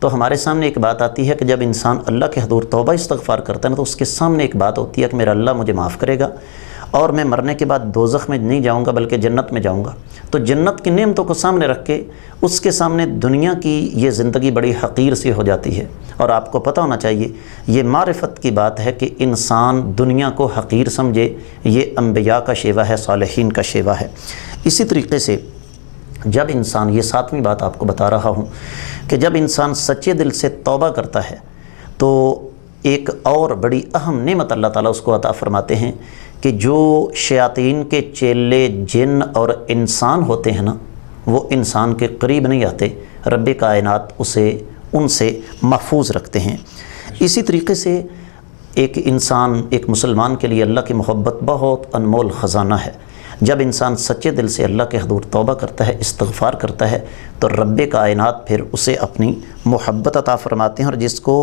تو ہمارے سامنے ایک بات آتی ہے کہ جب انسان اللہ کے حضور توبہ استغفار کرتا ہے نا تو اس کے سامنے ایک بات ہوتی ہے کہ میرا اللہ مجھے معاف کرے گا اور میں مرنے کے بعد دوزخ میں نہیں جاؤں گا بلکہ جنت میں جاؤں گا۔ تو جنت کی نعمتوں کو سامنے رکھ کے اس کے سامنے دنیا کی یہ زندگی بڑی حقیر سی ہو جاتی ہے۔ اور آپ کو پتہ ہونا چاہیے یہ معرفت کی بات ہے کہ انسان دنیا کو حقیر سمجھے، یہ انبیاء کا شیوہ ہے، صالحین کا شیوہ ہے۔ اسی طریقے سے جب انسان، یہ 7ویں بات آپ کو بتا رہا ہوں کہ جب انسان سچے دل سے توبہ کرتا ہے تو ایک اور بڑی اہم نعمت اللہ تعالیٰ اس کو عطا فرماتے ہیں کہ جو شیاطین کے چیلے جن اور انسان ہوتے ہیں نا وہ انسان کے قریب نہیں آتے، رب کائنات اسے ان سے محفوظ رکھتے ہیں۔ اسی طریقے سے ایک انسان، ایک مسلمان کے لیے اللہ کی محبت بہت انمول خزانہ ہے۔ جب انسان سچے دل سے اللہ کے حضور توبہ کرتا ہے، استغفار کرتا ہے تو رب کائنات پھر اسے اپنی محبت عطا فرماتے ہیں، اور جس کو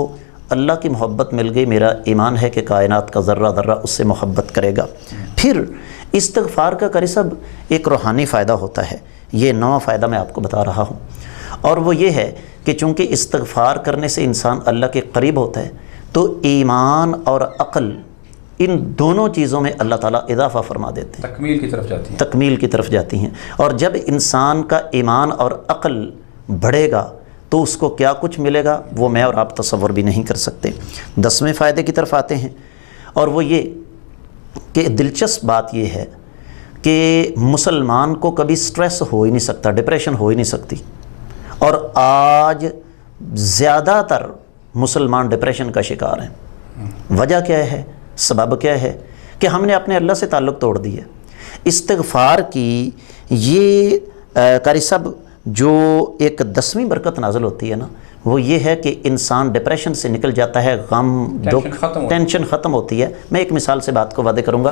اللہ کی محبت مل گئی، میرا ایمان ہے کہ کائنات کا ذرہ ذرہ اس سے محبت کرے گا۔ پھر استغفار کا قریب ایک روحانی فائدہ ہوتا ہے، یہ 9واں فائدہ میں آپ کو بتا رہا ہوں، اور وہ یہ ہے کہ چونکہ استغفار کرنے سے انسان اللہ کے قریب ہوتا ہے تو ایمان اور عقل ان دونوں چیزوں میں اللہ تعالیٰ اضافہ فرما دیتے ہیں، تکمیل کی طرف جاتی ہیں، تکمیل کی طرف جاتی ہیں۔ اور جب انسان کا ایمان اور عقل بڑھے گا تو اس کو کیا کچھ ملے گا وہ میں اور آپ تصور بھی نہیں کر سکتے۔ 10ویں فائدے کی طرف آتے ہیں، اور وہ یہ کہ دلچسپ بات یہ ہے کہ مسلمان کو کبھی سٹریس ہو ہی نہیں سکتا، ڈپریشن ہو ہی نہیں سکتی، اور آج زیادہ تر مسلمان ڈپریشن کا شکار ہیں۔ وجہ کیا ہے؟ سبب کیا ہے؟ کہ ہم نے اپنے اللہ سے تعلق توڑ دیا۔ استغفار کی یہ قاری صاحب جو ایک 10ویں برکت نازل ہوتی ہے نا وہ یہ ہے کہ انسان ڈپریشن سے نکل جاتا ہے، غم دکھ ٹینشن ختم ہوتی ہے۔ میں ایک مثال سے بات کو واضح کروں گا۔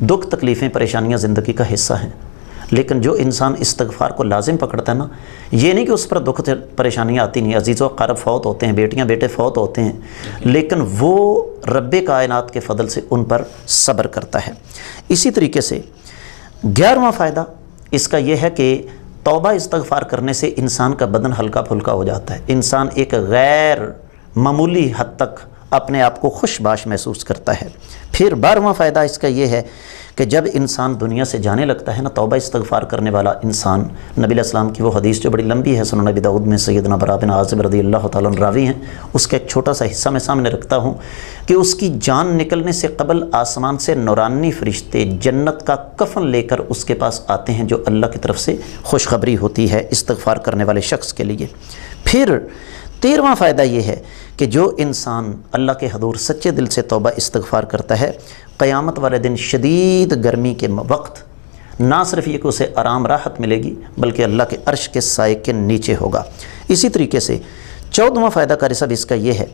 دکھ تکلیفیں پریشانیاں زندگی کا حصہ ہیں، لیکن جو انسان استغفار کو لازم پکڑتا ہے نا، یہ نہیں کہ اس پر دکھ پریشانیاں آتی نہیں، عزیز و اقارب فوت ہوتے ہیں، بیٹیاں بیٹے فوت ہوتے ہیں، لیکن وہ رب کائنات کے فضل سے ان پر صبر کرتا ہے۔ اسی طریقے سے 11واں فائدہ اس کا یہ ہے کہ توبہ استغفار کرنے سے انسان کا بدن ہلکا پھلکا ہو جاتا ہے، انسان ایک غیر معمولی حد تک اپنے آپ کو خوش باش محسوس کرتا ہے۔ پھر 12واں فائدہ اس کا یہ ہے کہ جب انسان دنیا سے جانے لگتا ہے نا، توبہ استغفار کرنے والا انسان، نبی علیہ السلام کی وہ حدیث جو بڑی لمبی ہے، سنن نبی داؤد میں سیدنا برا بن عازب رضی اللہ تعالیٰ عنہ راوی ہیں، اس کا ایک چھوٹا سا حصہ میں سامنے رکھتا ہوں کہ اس کی جان نکلنے سے قبل آسمان سے نورانی فرشتے جنت کا کفن لے کر اس کے پاس آتے ہیں، جو اللہ کی طرف سے خوشخبری ہوتی ہے استغفار کرنے والے شخص کے لیے۔ پھر 13واں فائدہ یہ ہے کہ جو انسان اللہ کے حضور سچے دل سے توبہ استغفار کرتا ہے، قیامت والے دن شدید گرمی کے وقت نہ صرف یہ کہ اسے آرام راحت ملے گی بلکہ اللہ کے عرش کے سائے کے نیچے ہوگا۔ اسی طریقے سے 14واں فائدہ قاری صاحب اس کا یہ ہے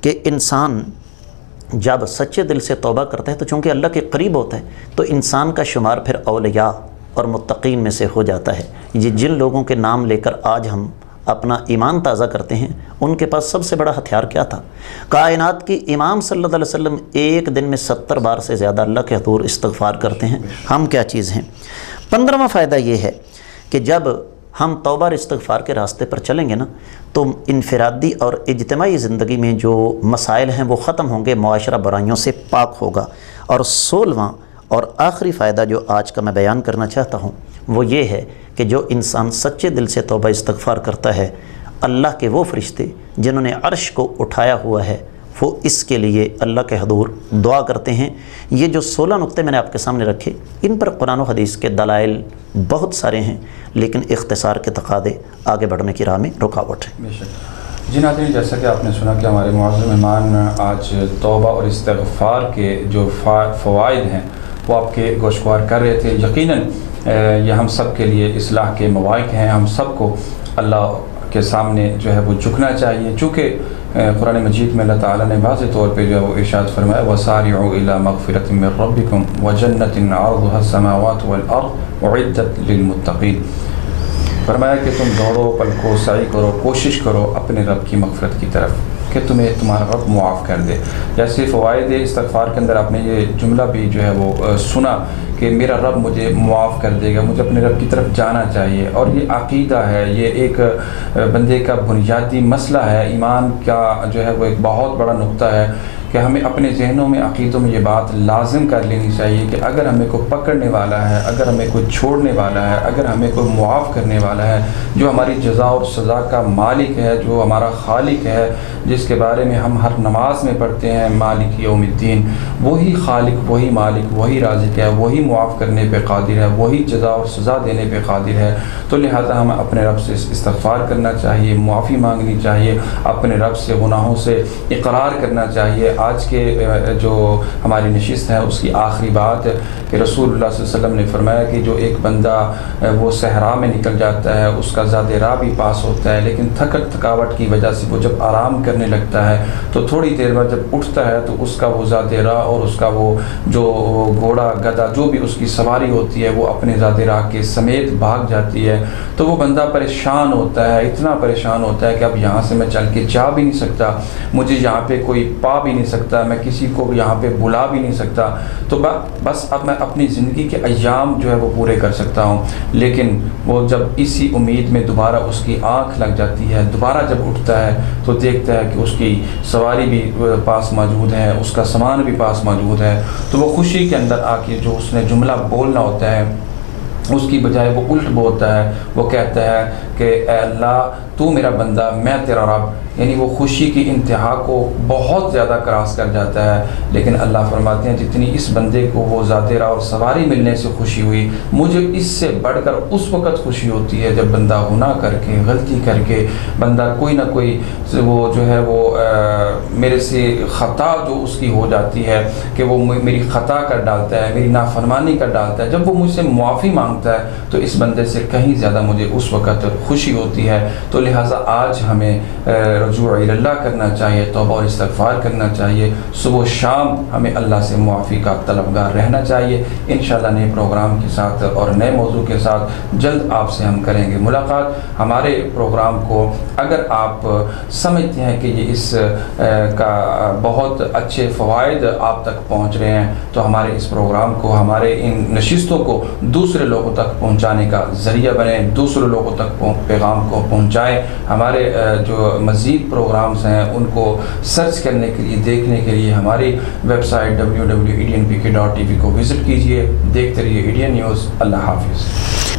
کہ انسان جب سچے دل سے توبہ کرتا ہے تو چونکہ اللہ کے قریب ہوتا ہے تو انسان کا شمار پھر اولیاء اور متقین میں سے ہو جاتا ہے۔ یہ جن لوگوں کے نام لے کر آج ہم اپنا ایمان تازہ کرتے ہیں، ان کے پاس سب سے بڑا ہتھیار کیا تھا؟ کائنات کی امام صلی اللہ علیہ وسلم ایک دن میں 70 بار سے زیادہ اللہ کے حضور استغفار کرتے ہیں، ہم کیا چیز ہیں؟ 15واں فائدہ یہ ہے کہ جب ہم توبہ اور استغفار کے راستے پر چلیں گے نا تو انفرادی اور اجتماعی زندگی میں جو مسائل ہیں وہ ختم ہوں گے، معاشرہ برائیوں سے پاک ہوگا۔ اور 16واں اور آخری فائدہ جو آج کا میں بیان کرنا چاہتا ہوں وہ یہ ہے کہ جو انسان سچے دل سے توبہ استغفار کرتا ہے، اللہ کے وہ فرشتے جنہوں نے عرش کو اٹھایا ہوا ہے وہ اس کے لیے اللہ کے حضور دعا کرتے ہیں۔ یہ جو 16 نقطے میں نے آپ کے سامنے رکھے، ان پر قرآن و حدیث کے دلائل بہت سارے ہیں، لیکن اختصار کے تقاضے آگے بڑھنے کی راہ میں رکاوٹ ہے۔ جی ناظرین، جیسا کہ آپ نے سنا کہ ہمارے معزز مہمان آج توبہ اور استغفار کے جو فوائد ہیں وہ آپ کے گوشوار کر رہے تھے۔ یقیناً یہ ہم سب کے لیے اصلاح کے مواقع ہیں، ہم سب کو اللہ کے سامنے جو ہے وہ جھکنا چاہیے، چونکہ قرآن مجید میں اللہ تعالیٰ نے واضح طور پہ جو ہے وہ ارشاد فرمایا وَسَارِعُوا إِلَىٰ مَغْفِرَةٍ مِّن رَبِّكُمْ وَجَنَّةٍ عَرْضُهَا السَّمَاوَاتُ وَالْأَرْضُ أُعِدَّتْ لِلْمُتَّقِينَ۔ فرمایا کہ تم دوڑو، پلکو، سعی کرو، کوشش کرو اپنے رب کی مغفرت کی طرف، کہ تمہیں تمہارا رب معاف کر دے. جیسے فوائد استغفار کے اندر آپ نے یہ جملہ بھی جو ہے وہ سنا کہ میرا رب مجھے معاف کر دے گا, مجھے اپنے رب کی طرف جانا چاہیے. اور یہ عقیدہ ہے, یہ ایک بندے کا بنیادی مسئلہ ہے. ایمان کا جو ہے وہ ایک بہت بڑا نقطہ ہے کہ ہمیں اپنے ذہنوں میں, عقیدوں میں یہ بات لازم کر لینی چاہیے کہ اگر ہمیں کوئی پکڑنے والا ہے, اگر ہمیں کوئی چھوڑنے والا ہے, اگر ہمیں کوئی معاف کرنے والا ہے, جو ہماری جزا اور سزا کا مالک ہے, جو ہمارا خالق ہے, جس کے بارے میں ہم ہر نماز میں پڑھتے ہیں مالک یوم الدین, وہی خالق, وہی مالک, وہی رازق ہے, وہی معاف کرنے پہ قادر ہے, وہی جزا اور سزا دینے پہ قادر ہے. تو لہٰذا ہمیں اپنے رب سے استغفار کرنا چاہیے, معافی مانگنی چاہیے, اپنے رب سے گناہوں سے اقرار کرنا چاہیے. آج کے جو ہماری نشست ہے اس کی آخری بات کہ رسول اللہ صلی اللہ علیہ وسلم نے فرمایا کہ جو ایک بندہ وہ صحرا میں نکل جاتا ہے, اس کا زاد راہ بھی پاس ہوتا ہے, لیکن تھکاوٹ کی وجہ سے وہ جب آرام کرنے لگتا ہے تو تھوڑی دیر بعد جب اٹھتا ہے تو اس کا وہ زاد راہ اور اس کا وہ جو گھوڑا گدھا جو بھی اس کی سواری ہوتی ہے وہ اپنے زاد راہ کے سمیت بھاگ جاتی ہے. تو وہ بندہ پریشان ہوتا ہے, اتنا پریشان ہوتا ہے کہ اب یہاں سے میں چل کے جا بھی نہیں سکتا, مجھے یہاں پہ کوئی پا بھی نہیں سکتا, میں کسی کو یہاں پہ بلا بھی نہیں سکتا, تو بس اب میں اپنی زندگی کے ایام جو ہے وہ پورے کر سکتا ہوں. لیکن وہ جب اسی امید میں دوبارہ اس کی آنکھ لگ جاتی ہے, دوبارہ جب اٹھتا ہے تو دیکھتا ہے کہ اس کی سواری بھی پاس موجود ہے, اس کا سامان بھی پاس موجود ہے, تو وہ خوشی کے اندر آ کے جو اس نے جملہ بولنا ہوتا ہے اس کی بجائے وہ الٹ بولتا ہے, وہ کہتا ہے کہ اے اللہ تو میرا بندہ, میں تیرا رب. یعنی وہ خوشی کی انتہا کو بہت زیادہ کراس کر جاتا ہے. لیکن اللہ فرماتے ہیں جتنی اس بندے کو وہ ذات راہ اور سواری ملنے سے خوشی ہوئی, مجھے اس سے بڑھ کر اس وقت خوشی ہوتی ہے جب بندہ گناہ کر کے, غلطی کر کے, بندہ کوئی نہ کوئی وہ جو ہے وہ میرے سے خطا جو اس کی ہو جاتی ہے کہ وہ میری خطا کر ڈالتا ہے, میری نافرمانی کر ڈالتا ہے, جب وہ مجھ سے معافی مانگتا ہے تو اس بندے سے کہیں زیادہ مجھے اس وقت خوشی ہوتی ہے. تو لہٰذا آج ہمیں رجوع اللہ کرنا چاہیے, توبہ اور استغفار کرنا چاہیے, صبح و شام ہمیں اللہ سے معافی کا طلبگار رہنا چاہیے. انشاءاللہ نئے پروگرام کے ساتھ اور نئے موضوع کے ساتھ جلد آپ سے ہم کریں گے ملاقات. ہمارے پروگرام کو اگر آپ سمجھتے ہیں کہ یہ اس کا بہت اچھے فوائد آپ تک پہنچ رہے ہیں تو ہمارے اس پروگرام کو, ہمارے ان نشستوں کو دوسرے لوگوں تک پہنچانے کا ذریعہ بنیں, دوسرے لوگوں تک پیغام کو پہنچائیں. ہمارے جو مزید پروگرامز ہیں ان کو سرچ کرنے کے لیے, دیکھنے کے لیے ہماری ویب سائٹ www.ednpk.tv کو وزٹ کیجئے. دیکھتے رہیے ایڈین نیوز. اللہ حافظ.